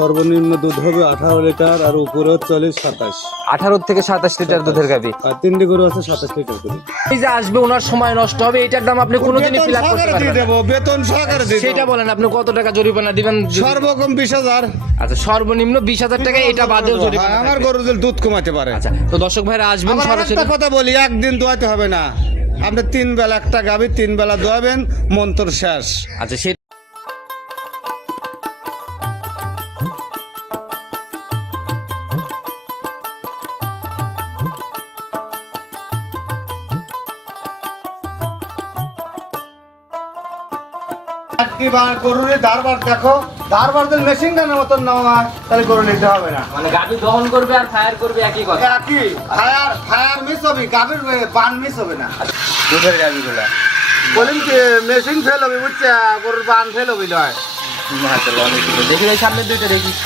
সর্বনিম্ন দুধ হবে 18 লিটার আর উপরে 27 18 থেকে 27 লিটার দুধের গাভী। আর তিনটি গরু আছে 27 লিটার করে। এই যে আসবে ওনার সময় নষ্ট হবে, এটার দাম আপনি কোনোদিনই ফিল আপ করতে পারবেন না। বেতন সহকারে দিয়ে দেব। সেটা বলেন, আপনি কত টাকা জরিমানা দিবেন? সর্বকম 20,000। আচ্ছা, সর্বনিম্ন 20,000 টাকা, এটা বাদেও জরিমানা। আমার গরু দুধ কমাতে পারে। আচ্ছা, তো দর্শক ভাইরা আসবেন সরাসরি। একটা কথা বলি, একদিন দোয়াতে হবে না, আপনি 3 বেলা একটা গাভী 3 বেলা দোয়াবেন, মন্তর শেষ। আচ্ছা, সে গরুর ধারবার দেখো, ধারবার দিন মেশিন গানের মতন নেওয়া, তাহলে গরু নিতে হবে না। মানে গাভী দহন করবে আর ফায়ার করবে একই কথা। একই ফায়ার মিস হবে, গাভীর পান মিস হবে না। দুধের গাভীগুলা বলেন কি মেশিন ফেল হবে, বুঝছে, গরুর পান ফেল হবে নয়। মাশাআল্লাহ, অনেক সুন্দর। দেখি এই সামনে দুইটা দেখিস।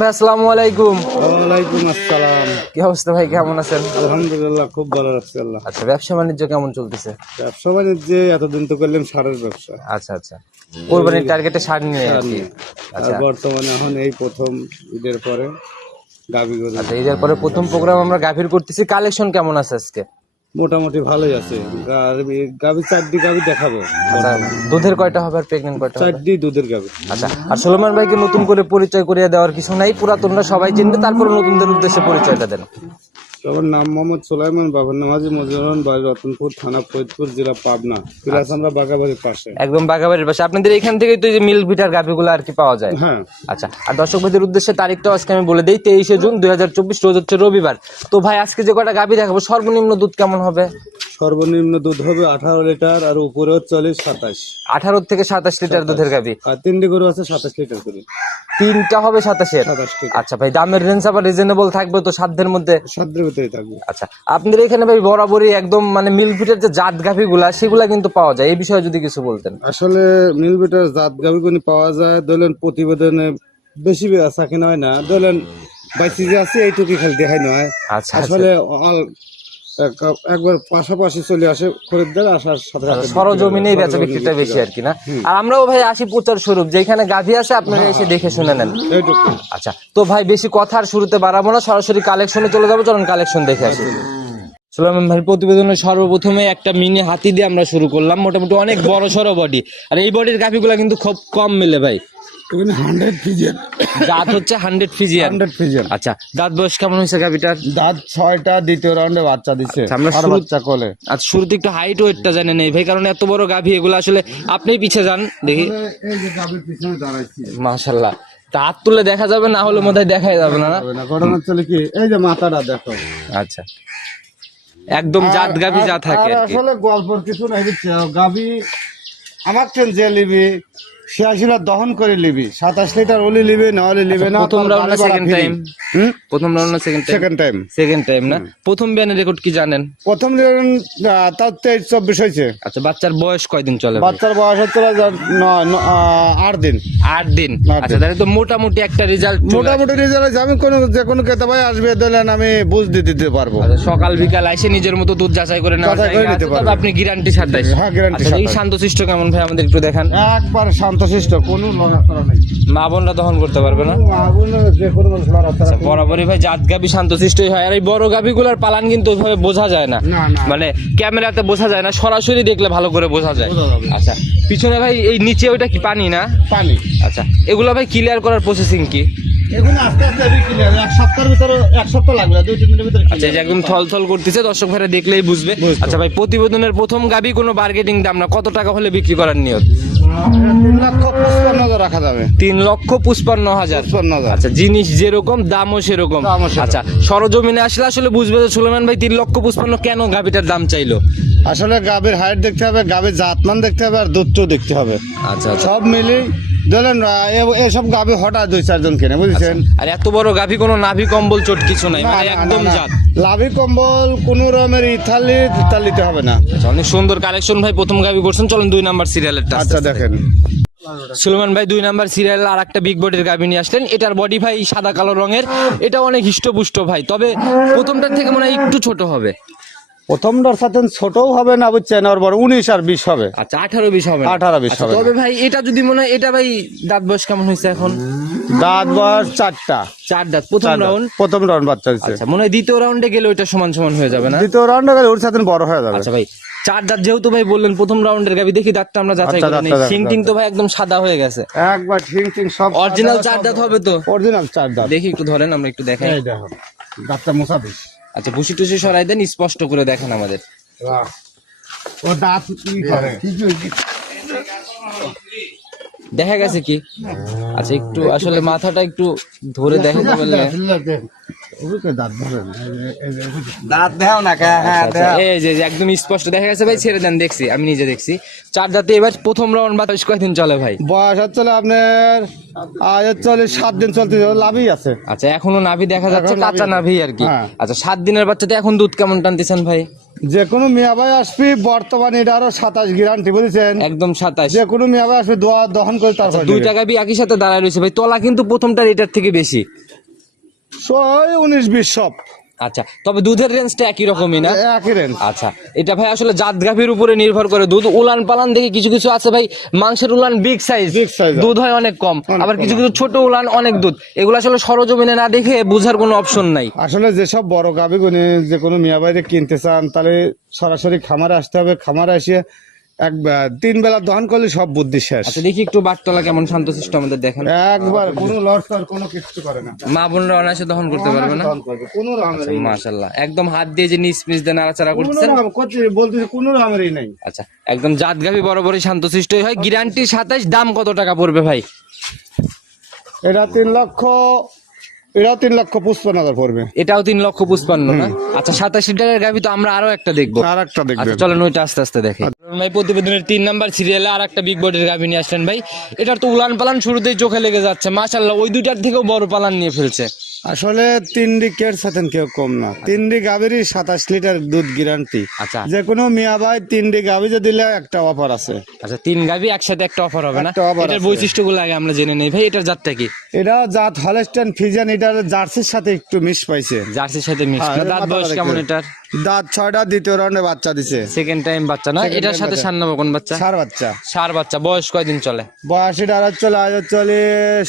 ভাই আসসালামু আলাইকুম। ওয়ালাইকুম আসসালাম। কি অবস্থা ভাই, কেমন আছেন? আলহামদুলিল্লাহ, খুব ভালো লাগছে আল্লাহ। আচ্ছা, ব্যবসা বাণিজ্য কেমন চলতেছে? ব্যবসা বাণিজ্যে এতদিন তো করলাম সারের ব্যবসা। আচ্ছা আচ্ছা, কোরবানির টার্গেটে সার নিয়ে আর কি। আর আচ্ছা বর্তমানে এখন এই প্রথম ঈদের পরে গাভী গরু। আচ্ছা, ঈদের পরে প্রথম প্রোগ্রাম আমরা গাভীর করতেছি। কালেকশন কেমন আছে আজকে? মোটামুটি ভালোই আছে। গাভী 4টি গাভী দেখাবো। আচ্ছা, দুধের কয়টা হবে আর প্রেগন্যান্ট কয়টা হবে? 4টি দুধের গাভী। আচ্ছা, আর সুলেমান ভাইকে নতুন করে পরিচয় করিয়ে দেওয়ার কিছু নাই, পুরাতনরা সবাই চিনবে, তারপরে নতুনদের উদ্দেশ্যে পরিচয়টা দেন। সবার নাম মোহাম্মদ সুলাইমান, বাবার নাম হাজী মজিউর, বাড়ি রতনপুর, থানা ফরিদপুর, জেলা পাবনা, ক্লাস আমরা বাগাবাড়ির পাশে, একদম বাগাবাড়ির পাশে। আপনাদের এখান থেকেই তো এই যে মিল্ক ভিটার গাভীগুলো আর কি পাওয়া যায়। হ্যাঁ। আচ্ছা, আর দর্শক ভাইদের উদ্দেশ্যে তারিখটা আজকে আমি বলে দেই, 23শে জুন 2024, রোজ হচ্ছে রবিবার। তো ভাই আজকে যে কটা গাভী দেখাবো, সর্বনিম্ন দুধ কেমন হবে? সর্বনিম্ন দুধ হবে 18 লিটার আর উপরে 27 18 থেকে 27 লিটার দুধের গাভী। আর তিনটি গরু আছে 27 লিটার করে। তিনটা হবে 27-এর। 27 লিটার। আচ্ছা ভাই, দামের রেঞ্জ আবার রিজনেবল থাকবে তো, সাধ্যের মধ্যে? সাধ্যের ভিতরে থাকবে। আচ্ছা, আপনাদের এখানে ভাই বরাবরই একদম মানে মিল্ক ভিটার যে জাত গাভীগুলা, সেগুলা কিন্তু পাওয়া যায়, এই বিষয়ে যদি কিছু বলতেন। আসলে মিল বিটার জাত গাভী কোনি পাওয়া যায়, ধরেন প্রতিবেদনে বেশি বেচা কিনা হয় না, ধরেন বাইসি যে আছে এইটুকু খালি দেখাই নয়। আচ্ছা আসলে একবার পাশাপাশি চলে আসে খরিদ্দার, আসার সাথে সাথে সরজমিনেই বেচা বিক্রিটা বেশি আর কি না। আর আমরাও ভাই আসি প্রচার স্বরূপ, যেখানে গাভী আছে আপনারা এসে দেখে শুনে নেন। এইটুকু। আচ্ছা, তো ভাই বেশি কথার শুরুতে বাড়াবো না, সরাসরি কালেকশনে চলে যাবো। চলুন কালেকশন দেখে আসি। সুলাইমান ভাই প্রতিবেদনের সর্বপ্রথমে একটা মিনি হাতি দিয়ে আমরা শুরু করলাম, মোটামুটি অনেক বড় সড়ো বডি, আর এই বডির গাভীগুলা কিন্তু খুব কম মিলে ভাই। 100 ফিজিয়ান দাঁত হচ্ছে 100 ফিজিয়ান। 100 ফিজিয়ান। আচ্ছা, দাঁত বয়স কেমন হয়েছে গাভীটার? দাঁত 6টা, দ্বিতীয় রাউন্ডে বাচ্চা দিছে। আমরা আর বাচ্চা কোলে। আচ্ছা, শুরুতে একটু হাইট ওয়েটটা জানেন এই ভাই, কারণ এত বড় গাভী এগুলো আসলে আপনিই পিছে যান দেখি। এই যে গাভীর পিছনে দাঁড়াইছি, মাশাআল্লাহ, দাঁত তুলে দেখা যাবে, না হলে মধ্যে দেখাই যাবে না। ঘটনা চলে কি, এই যে মাথাটা দেখো। আচ্ছা, একদম জাত গাভী যা থাকে আর কি। আসলে গল্পের কিছু নাই, বুঝছো, গাভী আমার ট্রেন যে লিবি 86 লিটার দহন করে লিবি, 27 লিটার ওলি লিবি, না হলে লিবে না। প্রথম রাউন্ড না সেকেন্ড টাইম? প্রথম রাউন্ড না second time? Second time. Second time না? প্রথম বিয়ানের রেকর্ড কি জানেন? প্রথম তাও 23-24 হয়েছে। আচ্ছা, বাচ্চার বয়স কয়দিন চলে? বাচ্চার বয়স হচ্ছে 8 দিন। 8 দিন। আচ্ছা, তাহলে তো মোটামুটি একটা রেজাল্ট। মোটামুটি রেজাল্ট আছে। আমি যে কোনো ক্রেতা ভাই আসবে দিলেন আমি বুঝ দিতে পারবো। সকাল বিকাল এসে নিজের মতো দুধ যাচাই করে নেওয়া যায়, আপনি গ্যারান্টি 27? হ্যাঁ, গ্যারান্টি। এই শান্তশিষ্ট কেমন ভাই, আমাদের একটু দেখান। একবার শান্তশিষ্ট, কোনো লড়াচড়া নেই। মা বোনরা দহন করতে পারবে না? যে কোনো লড়াচড়া। বরাবরই ভাই জাত গাভী শান্তশিষ্টই হয়, আর এই বড় গাভীগুলোর পালান কিন্তু ওইভাবে বোঝা যায় না, মানে ক্যামেরাতে বোঝা যায় না, সরাসরি দেখলে ভালো করে বোঝা যায়। আচ্ছা, পিছনে ভাই এই নিচে ওইটা কি পানি না? পানি। আচ্ছা, এগুলো ভাই ক্লিয়ার করার প্রসেসিং কি? এগুলো আস্তে আস্তে ক্লিয়ার, এক সপ্তাহের ভিতরে, 1 সপ্তাহ লাগবে, 2-3 দিনের ভিতরে। আচ্ছা, এই যে একদম থলথল করতেছে, দর্শক ভাইরা দেখলেই বুঝবে। আচ্ছা ভাই, প্রতিবেদনের প্রথম গাভী কোনো বার্গেটিং দাম না, কত টাকা হলে বিক্রি করার নিয়ত? 3,55,000 রাখা যাবে। 3,55,000। আচ্ছা, জিনিস যেরকম দামও সেরকম। আচ্ছা, সরজমিনে আসলে আসলে বুঝবে যে সুলেমান ভাই 3,55,000 কেন গাভীটার দাম চাইলো। আসলে গাভীর হাইট দেখতে হবে, গাভীর জাতমান দেখতে হবে, আর দুধটাও দেখতে হবে। আচ্ছা, সব মিলি ধরেন এসব গাভী হঠাৎ 2-4 জন কেনে, বুঝছেন। আর এত বড় গাভী কোনো নাভি কম্বল চোট কিছু নাই, মানে একদম জাত। লাভি কম্বল কোন রকমের ইথালিতে হবে না। অনেক সুন্দর কালেকশন ভাই, প্রথম গাভী করছেন। চলুন 2 নাম্বার সিরিয়ালেরটা। আচ্ছা দেখেন, সুলেমান ভাই 2 নাম্বার সিরিয়াল আর একটা বিগ বডির গাভী নিয়ে আসলেন। এটার বডি ভাই সাদা কালো রঙের, এটা অনেক হিষ্টপুষ্ট ভাই, তবে প্রথমটার থেকে মনে হয় একটু ছোট হবে। প্রথমটার সাথে ছোটও হবে না বুঝছেন, ওর বড় 19 আর 20 হবে। আচ্ছা 18-20 হবে না? 18-20 আচ্ছা, হবে তবে ভাই এটা যদি মনে হয়, এটা ভাই দাঁত বয়স কেমন হয়েছে এখন? দাঁত বয়স 4টা। 4 দাঁত, প্রথম রাউন্ড। প্রথম রাউন্ড বাচ্চা দিচ্ছে। আচ্ছা, মনে হয় দ্বিতীয় রাউন্ডে গেলে ওইটা সমান সমান হয়ে যাবে না? দ্বিতীয় রাউন্ডে গেলে ওর সাথে বড় হয়ে যাবে। আচ্ছা ভাই 4 দাঁত যেহেতু ভাই বললেন প্রথম রাউন্ডের গাবি, দেখি দাঁতটা আমরা যাচাই আচ্ছা, করে নেই। দাঁতটা সিং টিং তো ভাই একদম সাদা হয়ে গেছে, একবার ঠিক ঠিক সব অরিজিনাল 4 দাঁত হবে তো? অরিজিনাল 4 দাঁত। দেখি একটু ধরেন, আমরা একটু দেখাই। এই দেখো দাঁতটা মোছা দিস। আচ্ছা, ভুসি টুসি সরাই দেন, স্পষ্ট করে দেখেন আমাদের। ও দাঁত কি করে দেখা গেছে কি? আচ্ছা, একটু আসলে মাথাটা একটু ধরে দেখাতে পারলে। দাঁত দেও না কে? হ্যাঁ আচ্ছা, এই যে একদম স্পষ্ট দেখা গেছে ভাই, ছেড়ে দেন, দেখছি, আমি নিজে দেখছি। 4 দাঁতে এবার প্রথম রাউন্ড বাতাস কয়দিন চলে ভাই? বয়স হচ্ছে আপনার আজ চলে 7 দিন চলতে লাভই আছে। আচ্ছা, এখনো নাভি দেখা যাচ্ছে, এখনো নাভি কাঁচা আছে। নাভি আর কি। হ্যাঁ। আচ্ছা, 7 দিনের বাচ্চাতে এখন দুধ কেমন টানতেছেন ভাই? যে কোনো মিয়া ভাই আসবি, বর্তমানে এটা আরো 27 গ্যারান্টি বুঝেছেন। একদম 27। যে কোনো মিয়া ভাই আসবে দহন করে তারপর 2 টাকা বি একই সাথে দাঁড়ায় রয়েছে ভাই, তলা কিন্তু প্রথমটার এটার থেকে বেশি। 19-20 সব। আচ্ছা, তবে দুধের রেঞ্জটা একই রকমই না? একই রেঞ্জ। আচ্ছা, এটা ভাই আসলে জাত গাভীর উপরে নির্ভর করে দুধ। উলান পালান দেখে কিছু কিছু আছে ভাই, মাংসের উলান বিগ সাইজ, Big size, দুধ হয় অনেক কম। অনেক আবার কম। কিছু কিছু ছোট উলান অনেক দুধ। এগুলো আসলে সরজমিনে না দেখে বোঝার কোনো অপশন নাই। আসলে যেসব বড় গাভী গুনে যে কোনো মিয়া বাইরে কিনতে চান, তাহলে সরাসরি খামারে আসতে হবে। খামারে এসে 3 বেলা দহন করলে সব বুদ্ধি শেষ। আচ্ছা, দেখি একটু বাটতলা কেমন শান্তশিষ্ট আমাদের দেখেন। একবার কোনো লস আর কোনো কিছু করে না। মা বোনরা অনায়াসে দহন করতে পারবে না? দহন করবে, কোনো রকমের মাশাআল্লাহ, একদম হাত দিয়ে যে নিচ পিচ দিয়ে নাড়াচাড়া করতেছেন। বলতেছি কোনো রকমেরই নাই। আচ্ছা, একদম জাত গাভী বরাবরই শান্তশিষ্টই হয়। গ্যারান্টি 27। দাম কত টাকা পড়বে ভাই? এটা 3,55,000 পড়বে। এটাও 3,55,000 না? আচ্ছা, 87 লিটারের গাভী তো আমরা আরো একটা দেখবো। আর একটা আচ্ছা, দেখবেন। চলেন ওইটা আস্তে আস্তে দেখি। ভাই প্রতিবেদনের 3 নাম্বার সিরিয়ালে আর একটা বিগ বডির গাভী নিয়ে আসলেন ভাই। এটার তো উলান পালান শুরুতেই চোখে লেগে যাচ্ছে, মাশাআল্লাহ। ওই দুইটার থেকেও বড় পালান নিয়ে ফেলছে। আসলে 3 কেয়ার সাথেন কেউ কম না। 3 গাভীরই 27 লিটার দুধ গ্যারান্টি। আচ্ছা যে কোনো মিয়া ভাই 3 গাভী যে দিলে একটা অফার আছে। আচ্ছা, 3 গাভী একসাথে একটা অফার হবে না? একটা offer এটার আছে। বৈশিষ্ট্যগুলো আগে আমরা জেনে নেই ভাই। এটার জাতটা কি? এটা জাত হলস্টাইন ফ্রিজিয়ান। এটার জার্সির সাথে একটু মিক্স পাইছে। জার্সির সাথে মিক্স হ্যাঁ, না? এর দাঁত মাথাটা বয়স দেখতে। কেমন এটার? দাঁত 6টা, দ্বিতীয় রাউন্ডে বাচ্চা দিছে। সেকেন্ড টাইম বাচ্চা না? Second এটার time সাথে বাচ্চা। সার নেবো কোন বাচ্চা? সার বাচ্চা। সার বাচ্চা। বয়স কয়দিন চলে? বয়স এটা আজ চলে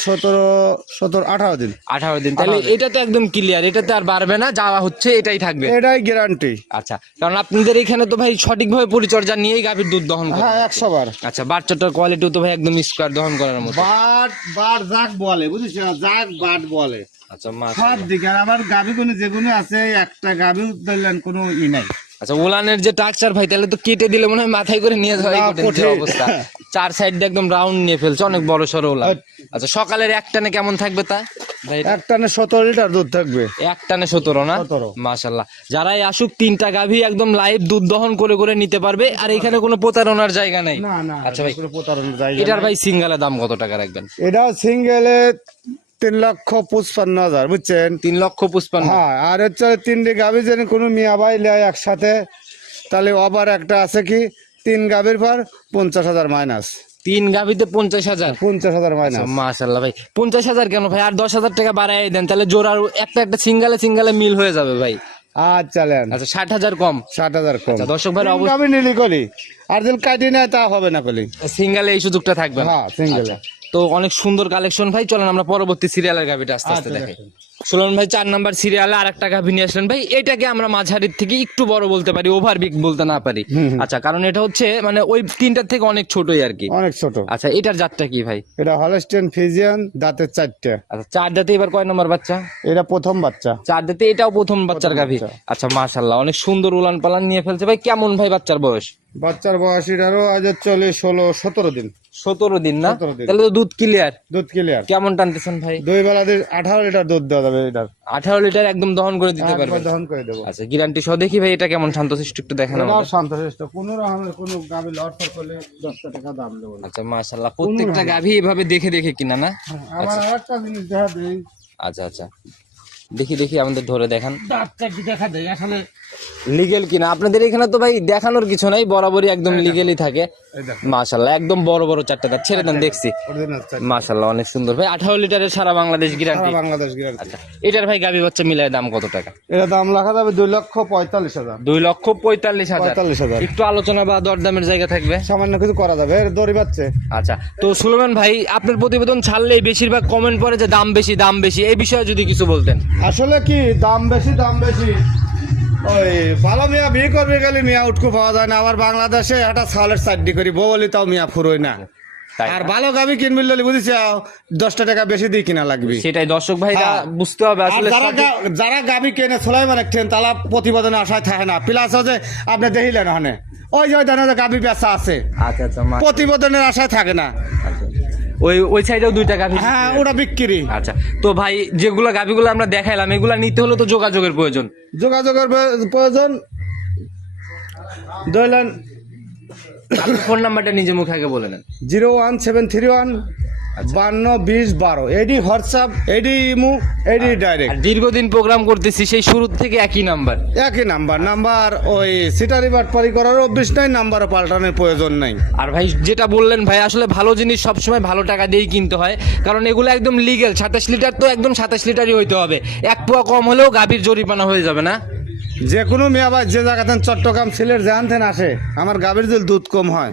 17-18 দিন। 18 দিন। তাহলে এটা তো একদম ক্লিয়ার, এটাতে আর বাড়বে না, যাওয়া হচ্ছে এটাই থাকবে। এটাই গ্যারান্টি। আচ্ছা, কারণ আপনাদের এখানে তো ভাই সঠিকভাবে পরিচর্যা নিয়েই গাভীর দুধ দহন করে। হ্যাঁ 100 বার। আচ্ছা, বাচ্চাটার কোয়ালিটিও তো ভাই একদম স্কোয়ার দহন করার মতো। বাট জাক বলে বুঝিস, জাক বাট বলে আচ্ছা, সব দিকে। আর আমার গাভী গুলো যেগুলো আছে, একটা গাভী ধরলেন কোনো নাই। আচ্ছা, উলানের যে টাকচার ভাই, তাহলে তো কেটে দিলে মনে হয় মাথায় করে নিয়ে যাওয়াই না, কঠিন যে কঠিন। অবস্থা। 4 সাইড দিয়ে একদম রাউন্ড নিয়ে ফেলছে, অনেক বড় সড়ো উলান। আচ্ছা, সকালের এক টানে কেমন থাকবে তা ভাই? এক টানে 17 লিটার দুধ থাকবে। এক টানে 17 না? 17। মাশাআল্লাহ, যারাই আসুক 3টা গাভী একদম লাইভ দুধ দহন করে করে নিতে পারবে। আর এখানে কোনো প্রতারণার জায়গা নাই। না না, আচ্ছা ভাই, কোনো প্রতারণার জায়গা এটার নাই। ভাই সিঙ্গেলের দাম কত টাকা রাখবেন? এটাও সিঙ্গেলে 3,55,000 বুঝছেন। 3,55,000। হ্যাঁ, আর হচ্ছে 3 গাভী যেন কোনো মিয়া ভাই নেয় একসাথে, তাহলে আবার একটা আছে কি 3 গাভীর পর 50,000 মাইনাস। 3 গাভীতে 50,000? 50,000 মাইনাস। মাশাআল্লাহ ভাই, 50,000 কেন ভাই? আর 10,000 টাকা বাড়াই দেন, তাহলে জোড়ার একটা সিঙ্গেলে মিল হয়ে যাবে ভাই। চলেন। আচ্ছা, 60,000 কম? 60,000 কম। আচ্ছা, দর্শক ভাই তিন গাভী নিলি কলি, আর যদি কাটি নেয় তা হবে না কলি। সিঙ্গেলে এই সুযোগটা থাকবে না? হ্যাঁ, সিঙ্গেলে। তো অনেক সুন্দর কালেকশন ভাই। চলেন আমরা পরবর্তী সিরিয়ালের গাভীটা আস্তে আস্তে আচ্ছা, দেখাই। সুলন ভাই 4 নাম্বার সিরিয়ালে আর একটা গাভী নিয়ে আসলেন ভাই। এটাকে আমরা মাঝারির থেকে একটু বড় বলতে পারি, ওভার বিগ বলতে না পারি। আচ্ছা, কারণ এটা হচ্ছে মানে ওই 3টার থেকে অনেক ছোটই আর কি। অনেক ছোট। আচ্ছা, এটার জাতটা কি ভাই? এটা হলস্টাইন ফ্রিজিয়ান, দাঁতের 4টা। আচ্ছা, 4 দাঁতে এবার কয় নম্বর বাচ্চা? এটা প্রথম বাচ্চা। 4 দাঁতে এটাও প্রথম বাচ্চার গাভী। বাচ্চা। আচ্ছা, মাশাআল্লাহ, অনেক সুন্দর উলান পালান নিয়ে ফেলছে ভাই। কেমন ভাই বাচ্চার বয়স? বাচ্চার বয়স এটারও আজ চলে 16-17 দিন। 17 দিন না? 17 দিন। তাহলে তো দুধ ক্লিয়ার। দুধ ক্লিয়ার। কেমন টানতেছেন ভাই? 2 বেলা 18 লিটার দুধ দেওয়া যাবে। এটার 18 লিটার একদম দহন করে দিতে পারবেন? দহন করে দেবো। আচ্ছা, গ্যারান্টি সহ দেখি ভাই এটা কেমন শান্তশিষ্ট একটু দেখেন এটাও আমাদের। শান্তশিষ্ট, কোনো রকমের কোনো গাভী লটফট করলে 10 টাকা দাম দেবো না। আচ্ছা, মাশাআল্লাহ, প্রত্যেকটা গাভী এভাবে দেখে দেখে কিনা না? আমার আরেকটা জিনিস দেখা দেই। আচ্ছা আচ্ছা, দেখি আমাদের ধরে দেখান দাঁত চারটি দেখা দেয় আসলে লিগেল কিনা। আপনাদের এখানে তো ভাই দেখানোর কিছু নাই, বরাবরই একদম লিগেলই থাকে। মাশাআল্লাহ একদম বড় বড় চারটা দাঁত, ছেড়ে দেন দেখছি। মাশাআল্লাহ অনেক সুন্দর ভাই। 18 লিটারের সারা বাংলাদেশ গ্যারান্টি। বাংলাদেশ গ্যারান্টি। আচ্ছা এটার ভাই গাবি বাচ্চা মিলায় দাম কত টাকা? এটা দাম রাখা যাবে 2,45,000। 2,45,000। একটু আলোচনা বা দরদামের জায়গা থাকবে, সামান্য কিছু করা যাবে, এর দড়ি বাচ্চে। আচ্ছা তো সুলেমান ভাই আপনার প্রতিবেদন ছাড়লেই বেশিরভাগ কমেন্ট পড়ে যে দাম বেশি, এই বিষয়ে যদি কিছু বলতেন। আসলে কি দাম বেশি ওই ভালো মিয়া বিয়ে করবে গেলে মিয়া উটকো পাওয়া যায় না। আবার বাংলাদেশে একটা ছালের চাড্ডি করি বলি তাও মিয়া ফুরোয় না। তাই আর ভালো গাবি কিনবি বুঝেছি 10টা টাকা বেশি দিয়ে কিনা লাগবে। সেটাই দর্শক ভাইরা বুঝতে হবে আসলে। যারা গাবি কেনে চলাই মানে তারা প্রতিবেদনে আশায় থাকে না। প্লাস যে আপনি দেখিলেন ওখানে ওই যে গাবি বেচা আছে, আচ্ছা প্রতিবেদনের আশায় থাকে না। ওই সাইডেও 2টা গাভী। হ্যাঁ ওটা বিক্রি। আচ্ছা তো ভাই যেগুলো গাভীগুলো আমরা দেখাইলাম এগুলা নিতে হলে তো যোগাযোগের প্রয়োজন। ধরলেন ফোন নাম্বারটা নিজে মুখে আগে বলে নেন। 01731 522012। এডি হোয়াটসঅ্যাপ, এডি ইমো, এডি ডাইরেক্ট। দীর্ঘদিন প্রোগ্রাম করতেছি সেই শুরু থেকে একই নাম্বার ওই সিটারি বাটপারি করার অভ্যাস নাই, নাম্বারও পাল্টানোর প্রয়োজন নাই। আর ভাই যেটা বললেন ভাই আসলে ভালো জিনিস সবসময় ভালো টাকা দিয়েই কিনতে হয়, কারণ এগুলো একদম লিগেল। 27 লিটার তো একদম 27 লিটারই হইতে হবে, 1 পোয়া কম হলেও গাভীর জরিমানা হয়ে যাবে না। যে কোনো মেয়ে আবার যে জায়গাতে চট্টগ্রাম সিলেট জানতেন আসে আমার গাভীর যদি দুধ কম হয়,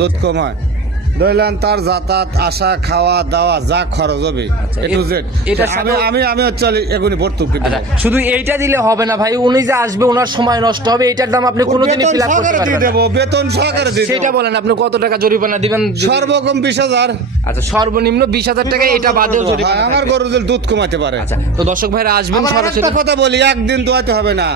দুধ কম হয় ধরলেন তার যাতায়াত আসা খাওয়া দাওয়া যা খরচ হবে আমি চলে এগুলি ভর্তুক। শুধু এইটা দিলে হবে না ভাই, উনি যে আসবে ওনার সময় নষ্ট হবে, এইটার দাম আপনি কোনোদিনই ফিল আপ করতে পারবেন না। বেতন সহকারে দিয়ে দেব। সেটা বলেন আপনি কত টাকা জরিমানা দিবেন? সর্বকম 20,000। আচ্ছা সর্বনিম্ন 20,000 টাকা, এটা বাদেও জরিমানা। আমার গরু যদি দুধ কমাতে পারে। আচ্ছা তো দর্শক ভাইরা আসবেন সরাসরি। একটা কথা বলি, একদিন দোয়াতে হবে না,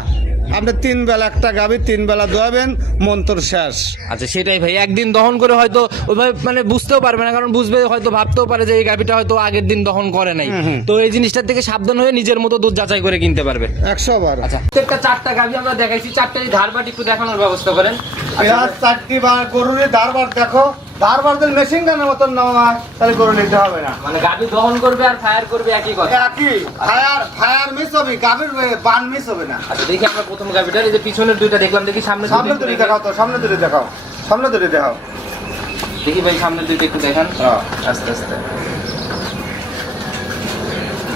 আপনি 3 বেলা একটা গাভী 3 বেলা দোয়াবেন, মন্তর শেষ। আচ্ছা সেটাই ভাই, একদিন দহন করে হয়তো ওইভাবে মানে বুঝতেও পারবে না, কারণ বুঝবে হয়তো ভাবতেও পারে যে এই গাভীটা হয়তো আগের দিন দহন করে নাই। তো এই জিনিসটার থেকে সাবধান হয়ে নিজের মতো দুধ যাচাই করে কিনতে পারবে 100 বার। আচ্ছা প্রত্যেকটা 4টা গাভী আমরা দেখাইছি, 4টারই ধারবাট একটু দেখানোর ব্যবস্থা করেন। পেঁয়াজ 4টি বার গরুর ধারবাট দেখো, ধারবাট দিল মেশিন গানের মতন নামা, তাহলে গরু নিতে হবে না। মানে গাভী দহন করবে আর ফায়ার করবে একই কথা। একই ফায়ার মিস হবে, গাভীর বান মিস হবে না। আচ্ছা দেখি আমরা প্রথম গাভীটার এই যে পিছনের 2টা দেখলাম, দেখি সামনে দুটো দেখাও তো, সামনে দুটো দেখাও, সামনে দুটো দেখাও। দেখি ভাই সামনের 2টা একটু দেখান আস্তে আস্তে।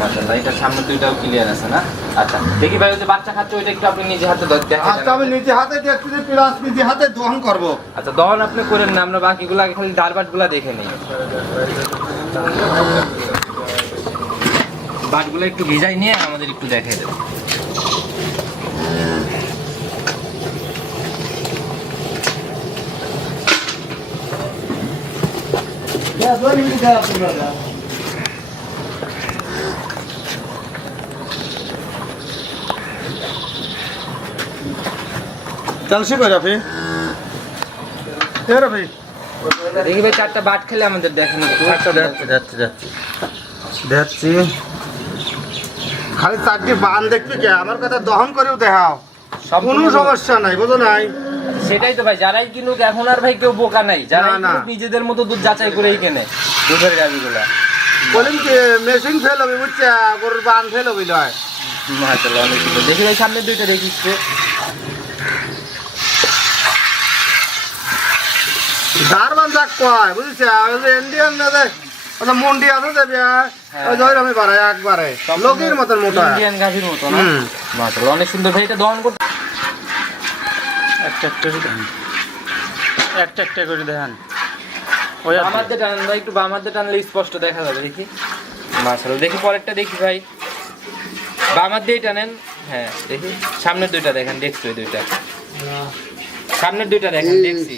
মাশাআল্লাহ এটা সামনের 2টাও ক্লিয়ার আছে না? আচ্ছা দেখি ভাই ওই যে বাচ্চা খাচ্ছে ওইটা একটু আপনি নিজে হাতে দেখেন। আচ্ছা আমি নিজে হাতে দেখছি, প্লাস নিজে হাতে দহন করব। আচ্ছা দহন আপনি করেন না, আমরা বাকিগুলো আগে খালি ধারবাটগুলো দেখে নিই। বাটগুলো একটু ভিজাই নিয়ে আমাদের একটু দেখাই দেন। চলছি কই রাফি? রাফি দেখি ভাই 4টা বাট খেলে আমাদের দেখেন একটু। দেখছি খালি 4টি বান দেখবি কে? আমার কথা দহন করেও দেখাও, কোনো সমস্যা নাই, বুঝো নাই? সেটাই তো ভাই, যারাই কিনুক এখন আর ভাই কেউ বোকা নাই, যারা নিজেদের মতো দুধ যাচাই করেই কেনে দুধের গাভীগুলা। বলেন কি মেশিন ফেল হবে বুঝছে, গরুর বান ফেল হবে লয়। মাশাআল্লাহ অনেক সুন্দর। দেখি ভাই সামনের 2টা দেখিস তো। ধারবান যাক কয় বুঝছে, ইন্ডিয়ান না যে ওটা মন্ডি আছে যে ওই ধরে আমি বাড়াই একবারে লোকের মতন মোটা, ইন্ডিয়ান গাভীর মতো না? মাশাআল্লাহ অনেক সুন্দর ভাই। এটা দহন করতে একটা করে দেখান। ওই বামাতে টানেন ভাই, একটু বামাতে টানলে স্পষ্ট দেখা যাবে। দেখি মাশাআল্লাহ। দেখি পরেরটা দেখি ভাই, বামাত দিয়ে টানেন। হ্যাঁ দেখি সামনের 2টা দেখেন, দেখছি ওই 2টা সামনের 2টা দেখেন, দেখছি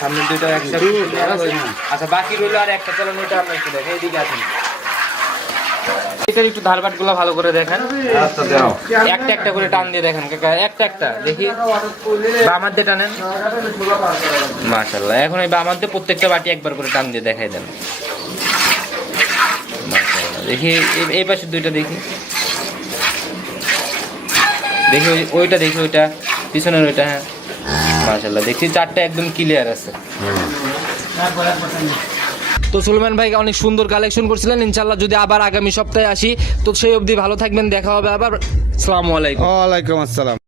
সামনের 2টা একসাথে। আচ্ছা বাকি রইলো আর একটা, চলেন ওইটা আমরা একটু দেখি। এইদিকে আছেন, এটার একটু ধারবাট গুলা ভালো করে দেখেন। একটা একটা করে টান দিয়ে দেখেন কাকা, একটা দেখি। বামাত দিয়ে টানেন। মাশাআল্লাহ এখন এই বামাত দিয়ে প্রত্যেকটা বাটি একবার করে টান দিয়ে দেখাই দেন। মাশাআল্লাহ দেখি এই পাশের 2টা দেখি, দেখি ওইটা দেখি, ওইটা পিছনের ওইটা। হ্যাঁ মাশাআল্লাহ দেখছি 4টা একদম ক্লিয়ার আছে। তো সুলেমান ভাই অনেক সুন্দর কালেকশন করছিলেন, ইনশাল্লাহ যদি আবার আগামী সপ্তাহে আসি তো সেই অবধি ভালো থাকবেন, দেখা হবে আবার। আসসালামু আলাইকুম। ওয়ালাইকুম আসসালাম।